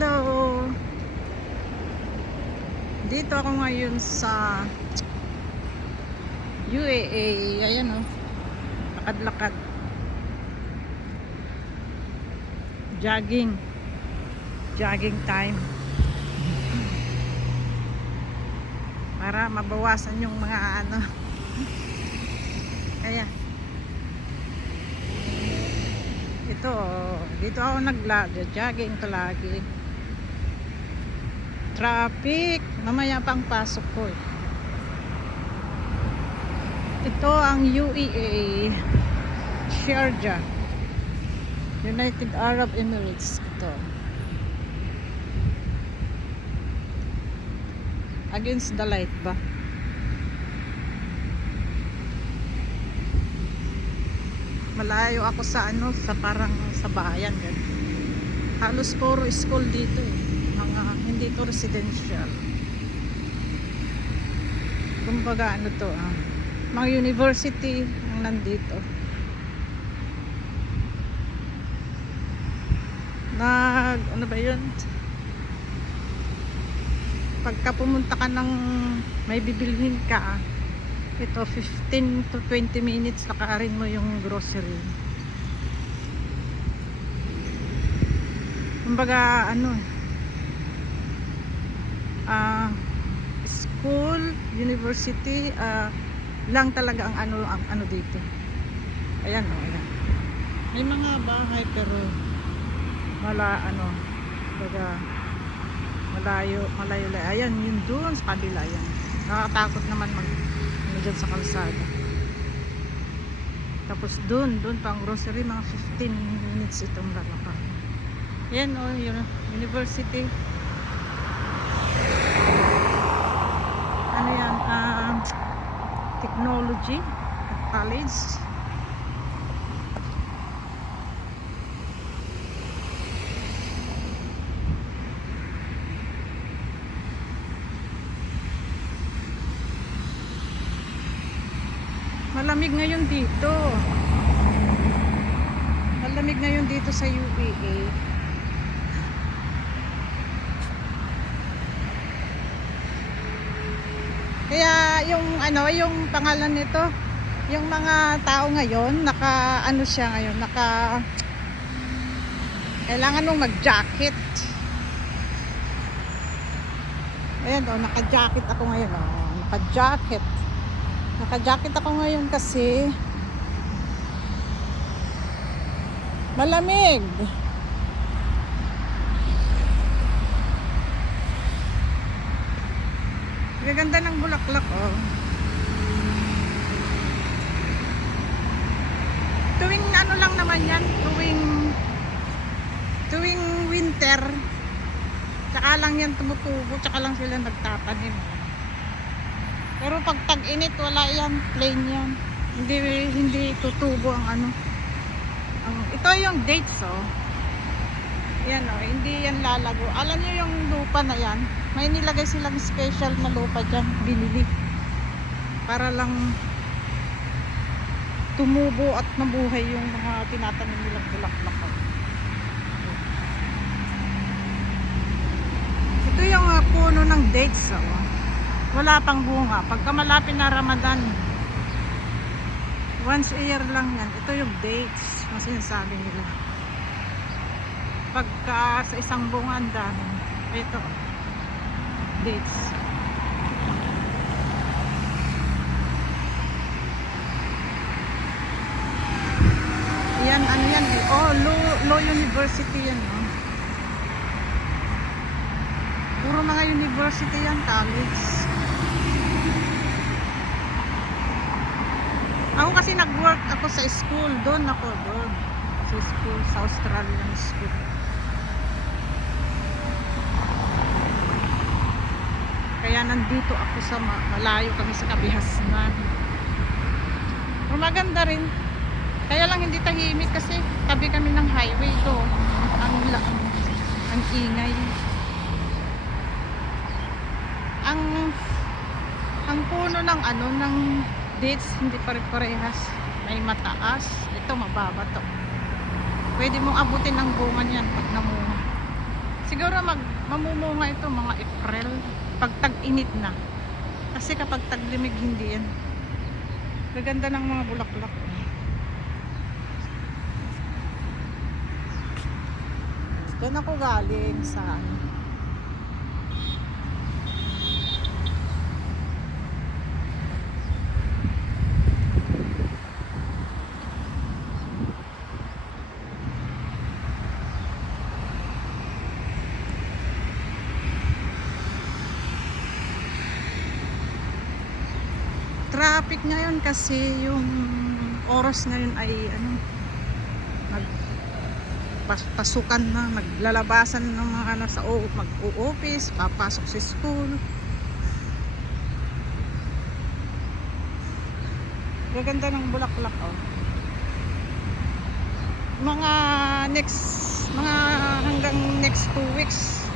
Hello! Dito ako ngayon sa UAA. Ayan o. Lakad-lakad. Jogging. Jogging time. Para mabawasan yung mga ano. Kaya. Ito, dito ako nagla-jogging palagi. Traffic, mamaya pang pasok ko eh. Ito ang UEA, Sharjah, United Arab Emirates. Ito against the light ba? Malayo ako sa ano, sa parang sa bayan ganun. Halos puro school dito eh. Mga hindi to residential. Kumbaga ano to mga university ang nandito. Ano ba yun? Pagka pumunta ka ng may bibilhin ka, ito 15 to 20 minutes lakarin mo yung grocery. Kumbaga ano, school, university lang talaga ang ano dito. Ayan o, ayan. May mga bahay pero malayo. Ayan, yun doon sa kabila yan. Nakakatakot naman dyan sa kalsada. Tapos doon pang grocery, mga 15 minutes itong lalakad. Ayan o, university. Ano yan? Technology college. Malamig ngayon dito. Malamig ngayon dito sa UAA. Kaya yung pangalan nito, yung mga tao ngayon, kailangan mong mag-jacket. Ayan o, naka-jacket ako ngayon o. Naka-jacket ako ngayon kasi malamig. Gaganda ng bulaklak oh. Tuwing ano lang naman yan, tuwing winter, tsaka lang yan tumutubo, tsaka lang sila nagtatanim. Pero pag tag-init wala yan, plain yan. Hindi tutubo ang ito yung dates oh. Yan oh, hindi yan lalago. Alam niyo yung lupa na yan, may nilagay silang special na lupa dyan, binili. Para lang tumubo at mabuhay yung mga tinatanim nilang bulaklak. Ito yung puno ng dates oh. Wala pang bunga. Pagka malapit na Ramadan, once a year lang yan. Ito yung dates na sinasabi nila. Pagka sa isang bunga ang dami. Ito, dates. Yan, ano yan eh. Oh, Law University yan oh. Puro mga university yan, college. Ako kasi nag-work ako sa school. Doon. Sa school, sa Australian school. Kaya nandito ako sa malayo kami sa Kabihasnan. Pero maganda rin. Kaya lang hindi tahimik kasi tabi kami ng highway ito. Ang ingay. Ang puno ng ng dates hindi pare-parehas. May mataas, ito mababa to. Pwede mong abutin ang bunga niyan pag namunga. Siguro mamumunga ito mga April. Pag tag-init na. Kasi kapag taglimig hindi yan. Gaganda ng mga bulaklak. Doon ako galing sa traffic ngayon kasi yung oras ngayon ay pasukan na, naglalabasan ng mga nasa mag-o-office, papasok sa school. Gaganda ng bulaklak mga hanggang next 2 weeks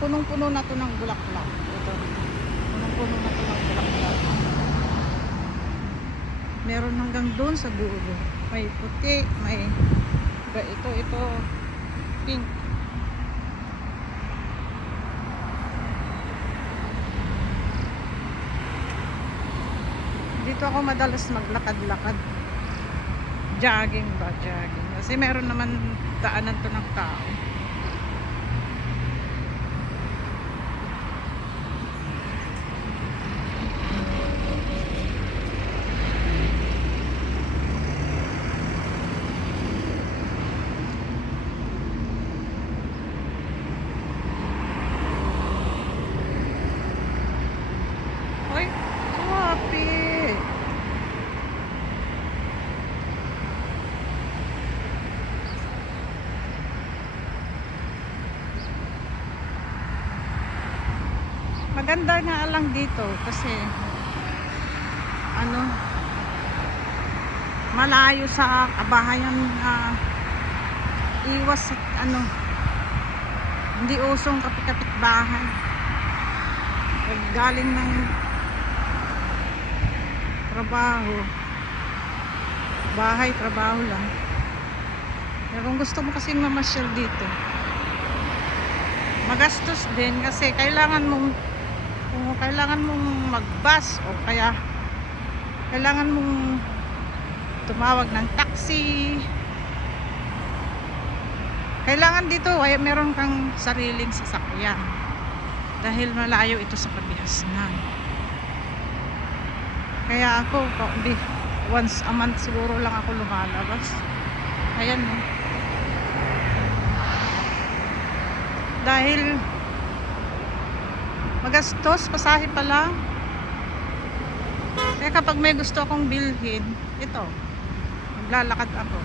punong-puno na to ng bulaklak. Ito, punong-puno na to ng bulaklak. Meron hanggang doon sa dulo. May puti, may ito pink. Dito ako madalas maglakad-lakad, jogging kasi meron naman daanan to ng tao. Maganda nga lang dito kasi malayo sa kabahayan, iwas hindi usong kapit-kapit bahay. Galing ng trabaho, bahay, trabaho lang. Pero kung gusto mo kasi mamasyal dito, magastos din kasi kailangan mong mag-bus o kaya kailangan mong tumawag ng taxi. Kailangan dito ay meron kang sariling sasakyan dahil malayo ito sa Pabihasnan. Kaya ako once a month siguro lang ako lumalabas. Ayan dahil magastos, pasahe pa lang. Kaya kapag may gusto akong bilhin, ito, maglalakad ako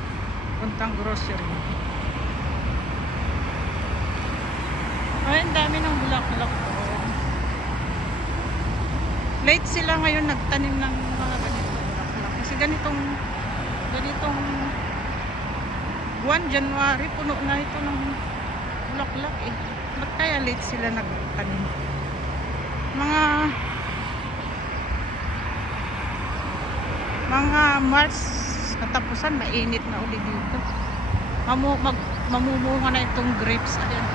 puntang grocery. Ay, ang dami ng bulaklak late sila ngayon nagtanim ng mga ganitong bulaklak kasi ganitong buwan, January, puno na ito ng bulaklak ba't kaya late sila nagtanim? Mga March katapusan, mainit na uli dito. Mamumunga na itong grapes. Ayan,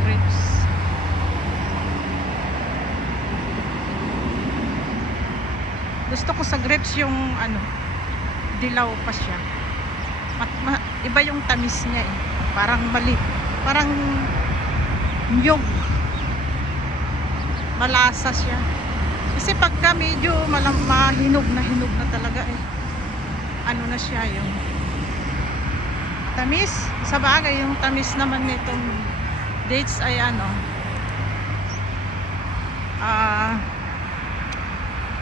grapes. Gusto ko sa grapes yung dilaw pa siya. Iba yung tamis niya parang parang nyog, malasa siya. Kasi pagka medyo mahinog na talaga na siya yung tamis. Sa bagay yung tamis naman nitong dates ay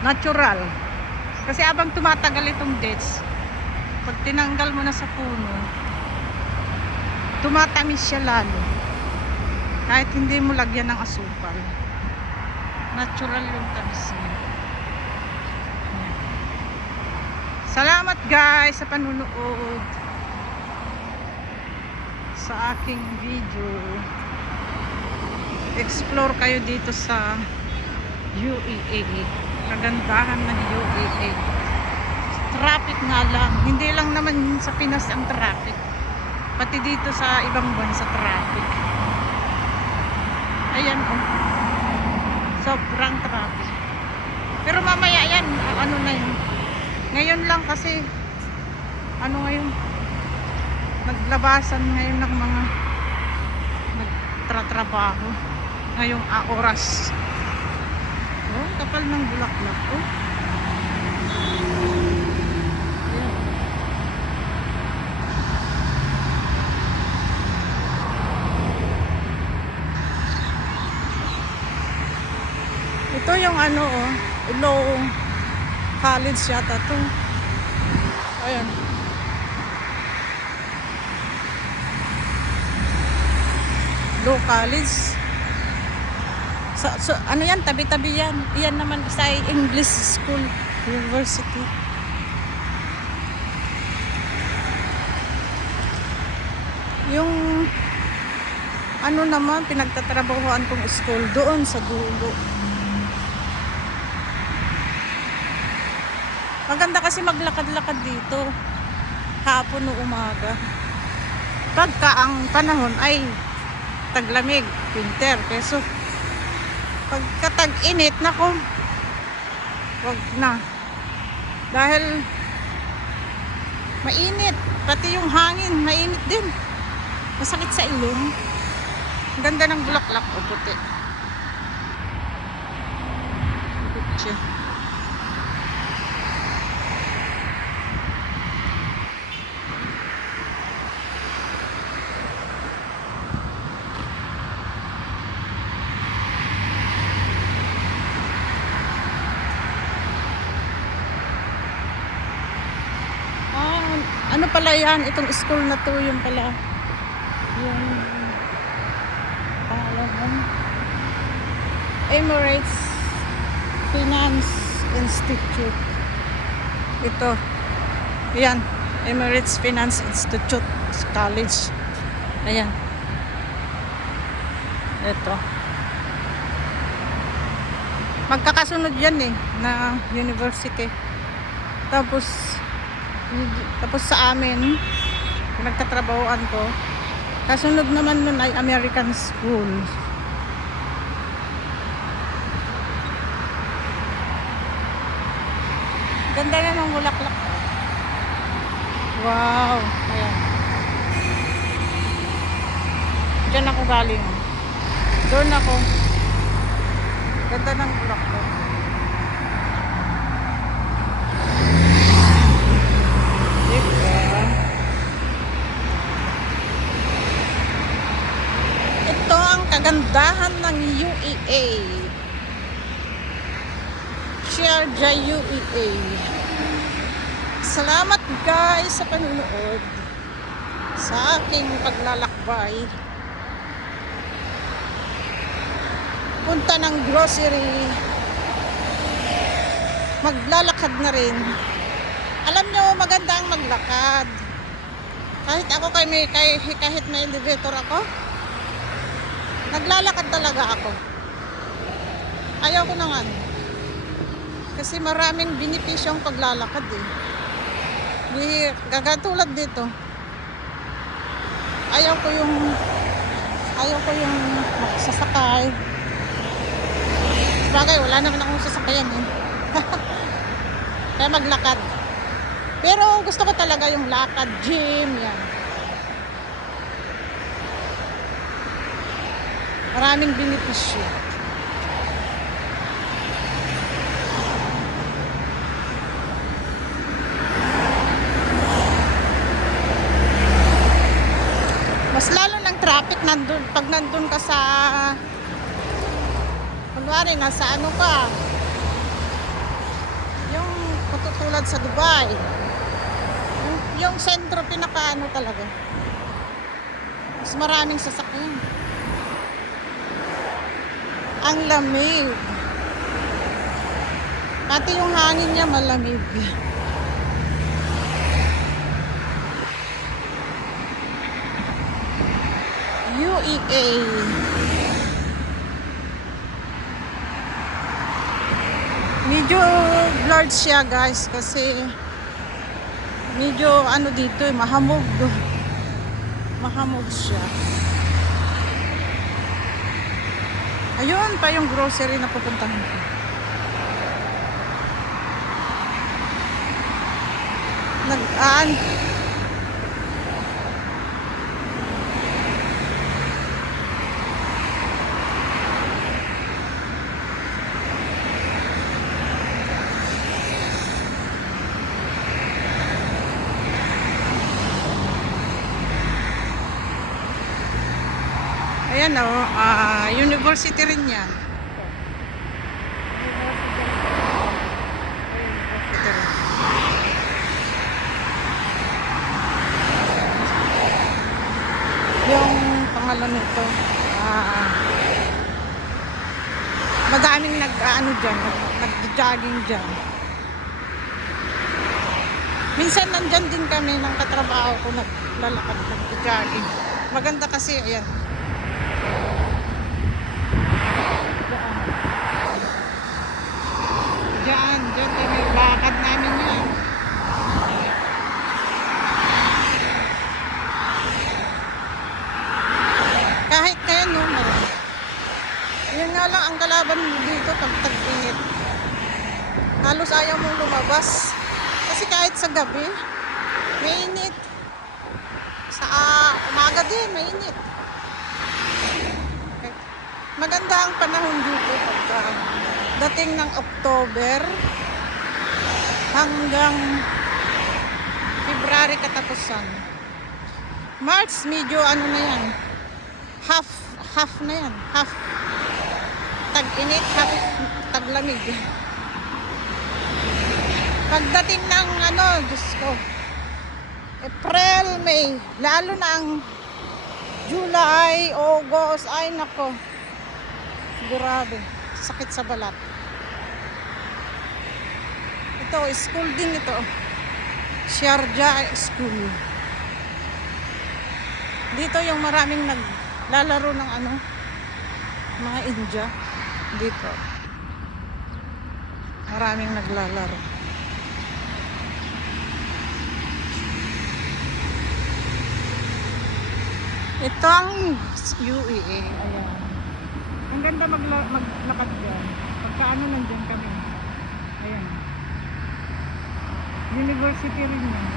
natural. Kasi abang tumatagal itong dates, pag tinanggal mo na sa puno, tumatamis siya lalo. Kahit hindi mo lagyan ng asukal. Natural yung tamis niya. Salamat guys sa panunood sa aking video. Explore kayo dito sa UEA. Kagandahan ng UEA. Traffic nga lang. Hindi lang naman sa Pinas ang traffic. Pati dito sa ibang bansa traffic. Ayan oh. Sobrang traffic. Pero mamaya yan, ano na yun. Ngayon lang kasi, ano ngayon, naglabasan ngayon ng mga nagtratrabaho. Ngayong oras. Oh, kapal ng bulaklak. Oh. Ayan. Ito yung ano oh, Law College yata to. Ayan. Law College. So, ano yan? Tabi-tabi yan. Yan naman isa ay English School University. Yung ano naman, pinagtatrabahuan kong school doon sa dulo. Maganda kasi maglakad-lakad dito hapon o umaga. Pagka ang panahon ay taglamig, winter, keso pagka tag-init, nako, wag na. Dahil mainit, pati yung hangin, mainit din. Masakit sa ilong. Ang ganda ng bulaklak o puti. Puti. Ano pala yan? Itong school na to, yung pala. Yung pangalan. Emirates Finance Institute. Ito. Yan. Emirates Finance Institute College. Ayan. Ito. Magkakasunod yan eh, na university. Tapos sa amin, nagtatrabahoan ko. Kasunod naman nun ay American School. Ganda na ng bulaklak. Wow. Ayan. Diyan ako galing. Doon ako. Ganda ng bulaklak. Ito ang kagandahan ng UEA. Sharjah UEA. Salamat guys sa panunood sa aking paglalakbay. Punta ng grocery. Maglalakad na rin. Alam nyo, maganda ang maglakad. Kahit ako kahit may elevator ako, naglalakad talaga ako. Ayaw ko na nga. Kasi maraming benepisyo ang paglalakad eh. Gagatulad dito. Ayaw ko yung sasakay. Bagay, wala naman akong sasakayan eh. Kaya maglakad. Pero gusto ko talaga yung lakad, gym, yan. Maraming benepisyo. Mas lalo ng traffic pag nandun ka sa, kunwari, nasa ano ka, yung katutulad sa Dubai. Yung sentro, pinaka ano talaga. Mas maraming sasakyan. Ang lamig. Pati yung hangin niya malamig. UEA. Medyo blurred siya guys kasi medyo ano dito mahamog. Mahamog siya. Ayun pa yung grocery na pupuntahan ko. Nag-aan. Ayan university rin yan. University rin. Yung pangalan nito, madaming nag-ano dyan, nag-jogging dyan. Minsan nandyan din kami ng katrabaho ko, naglalakad, nag-jogging. Maganda kasi, ayan. Diyan kami, lakad namin yan. Kahit ngayon, no, marami. Yan nga lang ang kalaban dito pag tag-init. Halos ayaw mong lumabas. Kasi kahit sa gabi, mainit. Sa umaga din, mainit. Okay. Maganda ang panahon dito pagka dating ng October hanggang February katapusan. March medyo ano na yan, half na yan, half tag-init, half taglamig. Pagdating ng Diyos ko, April, May, lalo na ang July, August, ay nako, sigurado sakit sa balat. Ito, school din ito. Sharjah School. Dito yung maraming naglalaro ng mga India. Dito. Maraming naglalaro. Ito ang UEA. Ayan. Ang ganda maglakad dyan. Pagkaano nandyan kami. Ayan. University rin yan.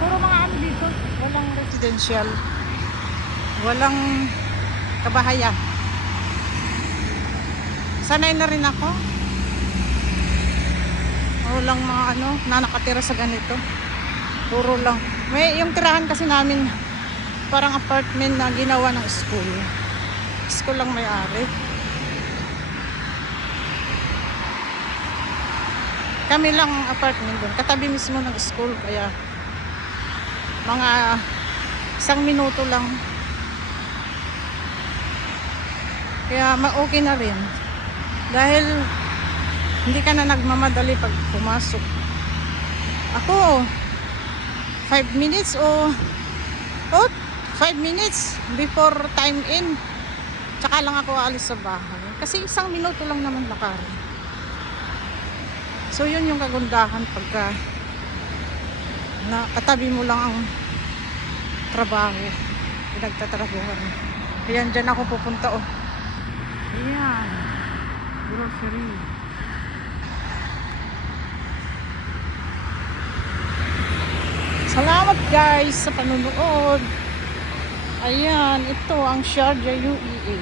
Puro mga dito. Walang residential. Walang kabahayan. Sanay na rin ako. Walang mga na nakatira sa ganito. Puro lang. Yung tirahan kasi namin parang apartment na ginawa ng school. School lang may-ari. Kami lang apartment doon. Katabi mismo ng school. Kaya mga 1 minuto lang. Kaya okay na rin. Dahil hindi ka na nagmamadali pag pumasok. Ako 5 minutes o 5 minutes before time in. Tsaka lang ako alis sa bahay. Kasi 1 minuto lang naman lakarin. So yun yung kagundahan pagka katabi mo lang ang trabaho. Pinagtatrabuhan. Ayan, dyan ako pupunta Ayan. Grocery. Salamat guys sa panunood. Ayan, ito ang Sharjah UEA.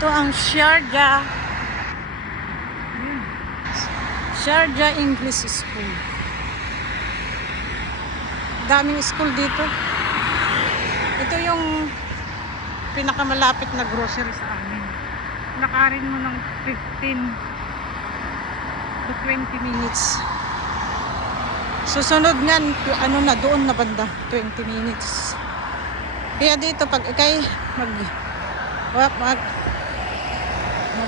Ito ang Sharjah English School. Daming school dito. Ito yung pinakamalapit na grocery sa amin. Lakarin mo ng 15 to 20 minutes. Susunod nga, doon na banda, 20 minutes. Kaya dito pag ikay mag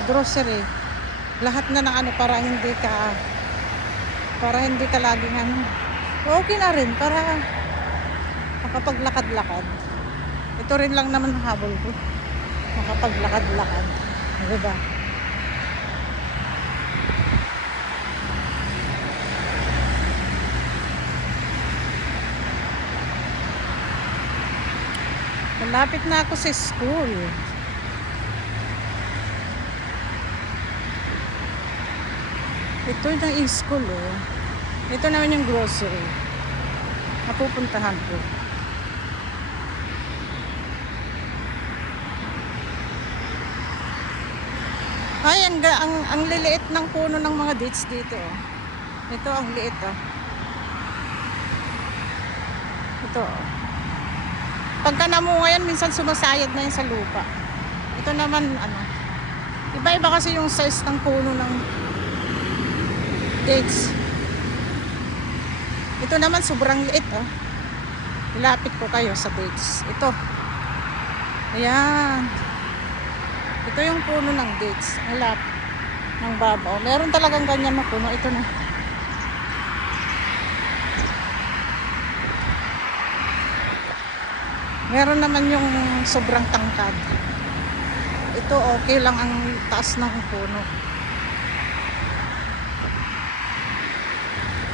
grocery, lahat na ng ano para hindi ka laging ano. Okay na rin para makapaglakad-lakad. Ito rin lang naman ang habol ko. Makapaglakad-lakad. Diba? Malapit na ako sa school. Ito yung school oh. Ito naman yung grocery. Napupuntahan ko. Ay, ang liliit ng puno ng mga dates dito oh. Ito ang liit oh. Ito oh. Pagka namunga yan, minsan sumasayad na yan sa lupa. Ito naman, ano, iba-iba kasi yung size ng puno ng dates. Ito naman, sobrang liit, oh. Ilapit ko kayo sa dates. Ito. Ayan. Ito yung puno ng dates. Malapit. Ng babaw. Meron talagang ganyan na puno. Ito na. Meron naman yung sobrang tangkad. Ito okay lang ang taas ng puno.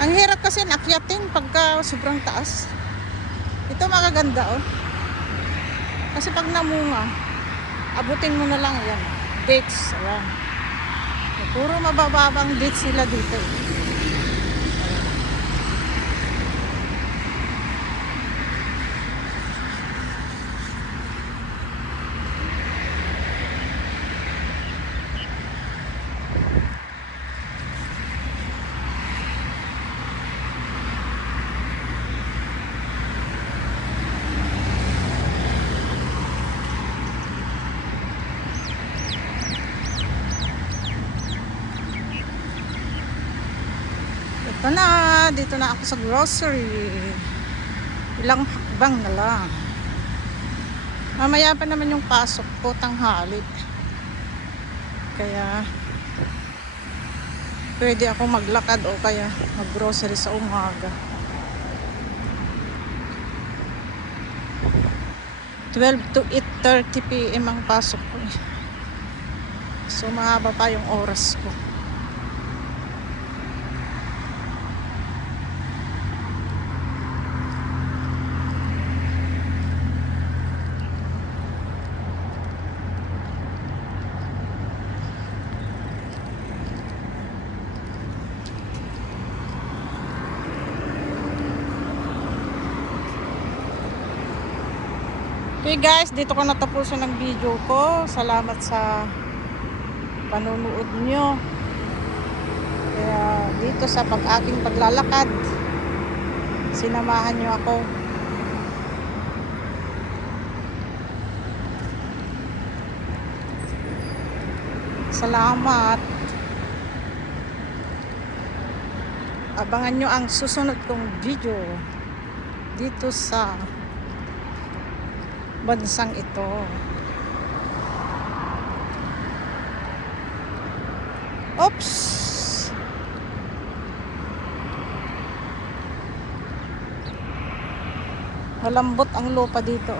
Ang hirap kasi akyatin pagka sobrang taas. Ito magaganda oh. Kasi pag namunga, abutin mo na lang yan. Dates. Ayan. Puro mabababang dates nila dito. Ito na, dito na ako sa grocery. Ilang hakbang na lang. Mamaya pa naman yung pasok ko, tanghali. Kaya pwede ako maglakad o kaya mag-grocery sa umaga. 12 to 8:30 PM ang pasok ko. So mahaba pa yung oras ko. Okay guys, dito ko natapusan ng video ko. Salamat sa panunood nyo. Kaya dito sa aking paglalakad, sinamahan nyo ako. Salamat. Abangan nyo ang susunod kong video dito sa bansang ito. Oops! Malambot ang lupa dito.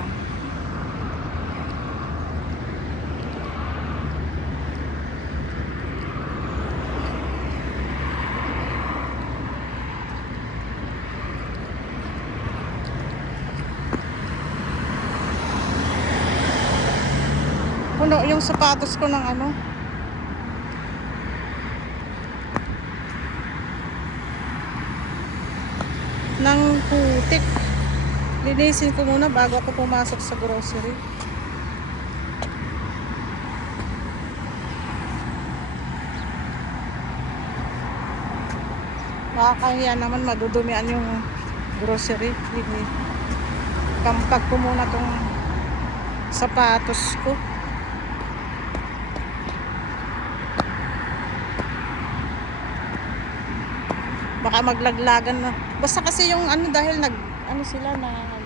Puno yung sapatos ko ng ano. Ng putik. Linisin ko muna bago ako pumasok sa grocery. Nakakahiya naman, madudumian yung grocery. Kampag ko muna tong sapatos ko. Baka maglaglagan na. Basta kasi yung ano, dahil ano sila na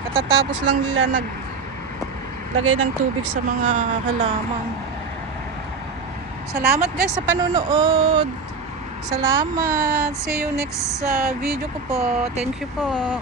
Katatapos lang nila naglagay ng tubig sa mga halaman. Salamat guys sa panunood. Salamat. See you next video ko po. Thank you po.